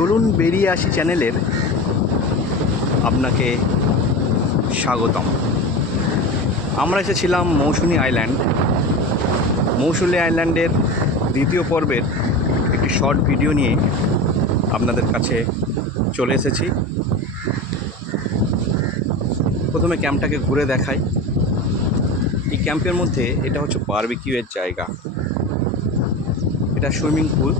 চলুন বেরিয়ে আসি চ্যানেলের আপনাকে স্বাগতম। আমরা এসেছিলাম মৌসুনী আইল্যান্ড। মৌসুনী আইল্যান্ডের দ্বিতীয় পর্বের একটি শর্ট ভিডিও নিয়ে আপনাদের কাছে চলে এসেছি। প্রথমে ক্যাম্পটাকে ঘুরে দেখাই। এই ক্যাম্পের মধ্যে এটা হচ্ছে বারবিকিউয়ের জায়গা, এটা সুইমিং পুল,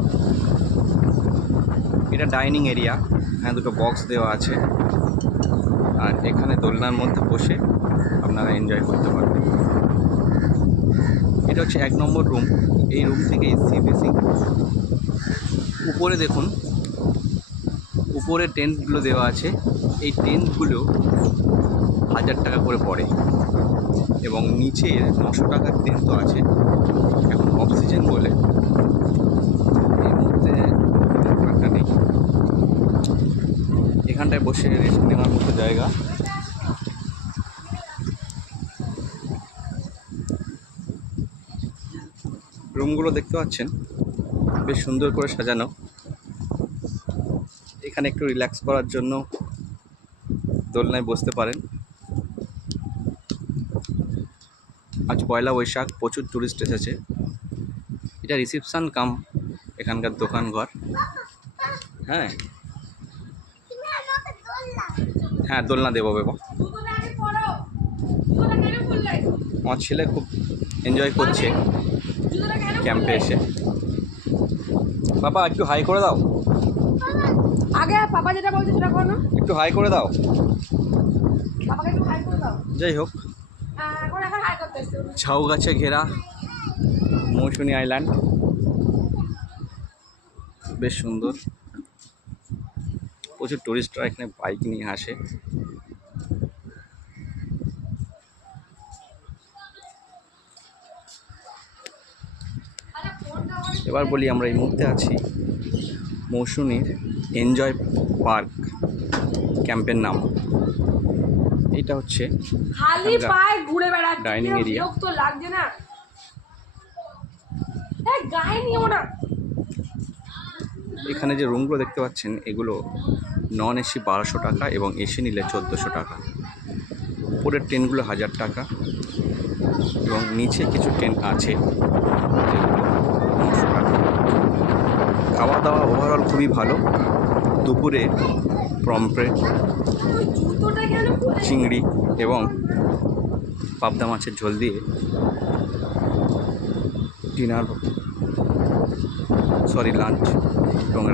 এটা ডাইনিং এরিয়া, হ্যাঁ দুটো বক্স দেওয়া আছে, আর এখানে দোলনার মধ্যে বসে আপনারা এনজয় করতে পারবেন। এটা হচ্ছে 1 নম্বর রুম। এই রুম থেকে সি ফেসিং। উপরে দেখুন, উপরে টেন্টগুলো দেওয়া আছে। এই টেন্টগুলো 1000 টাকা করে পড়ে এবং নিচে 900 টাকার টেন্টও আছে। এখন অফ সিজন বলে এই মুহূর্তে একটা নেই। এখানটায় বসে রেস্ট নেওয়ার মতো জায়গা। রুমগুলো দেখতে পাচ্ছেন বেশ সুন্দর করে সাজানো। এখানে একটু রিল্যাক্স করার জন্য দোলনায় বসতে পারেন। আজ পয়লা বৈশাখ, প্রচুর টুরিস্ট এসেছে। এটা রিসেপশন কাম এখানকার দোকান ঘর। হ্যাঁ হ্যাঁ, দোলনা দেবো বাবা। আমার ছেলে খুব এনজয় করছে ক্যাম্পে এসে। বাবা একটু হাই করে দাও। আগে পাপা যেটা বলছে সেটা করো না। একটু হাই করে দাও। পাপাকে একটু হাই করে দাও। যাই হোক, এখন হাই করতেছে। ঝাউ গাছে ঘেরা মৌসুনী আইল্যান্ড বেশ সুন্দর। প্রচুর টুরিস্টরা এখানে বাইক নিয়ে আসে। এবার বলি, আমরা এই মুহূর্তে আছি মৌসুনীর এনজয় পার্ক ক্যাম্পের নাম। এটা হচ্ছে খালি পায়ে ঘুরে বেড়াচ্ছে, ডাইনিং এরিয়া। বিরক্ত লাগছে না? এই গায়ে নিও না। এখানে যে রুমগুলো দেখতে পাচ্ছেন এগুলো নন এসি 1200 টাকা এবং এসি নিলে 1400 টাকা। উপরের ট্রেনগুলো 1000 টাকা এবং নিচে কিছু ট্রেন আছে যেগুলো 900 টাকা। খাওয়া দাওয়া ওভারঅল খুবই ভালো। দুপুরে পমফ্রেট, জুতোটা কেন খুলে? চিংড়ি এবং পাবদা মাছের ঝোল দিয়ে লাঞ্চ এবং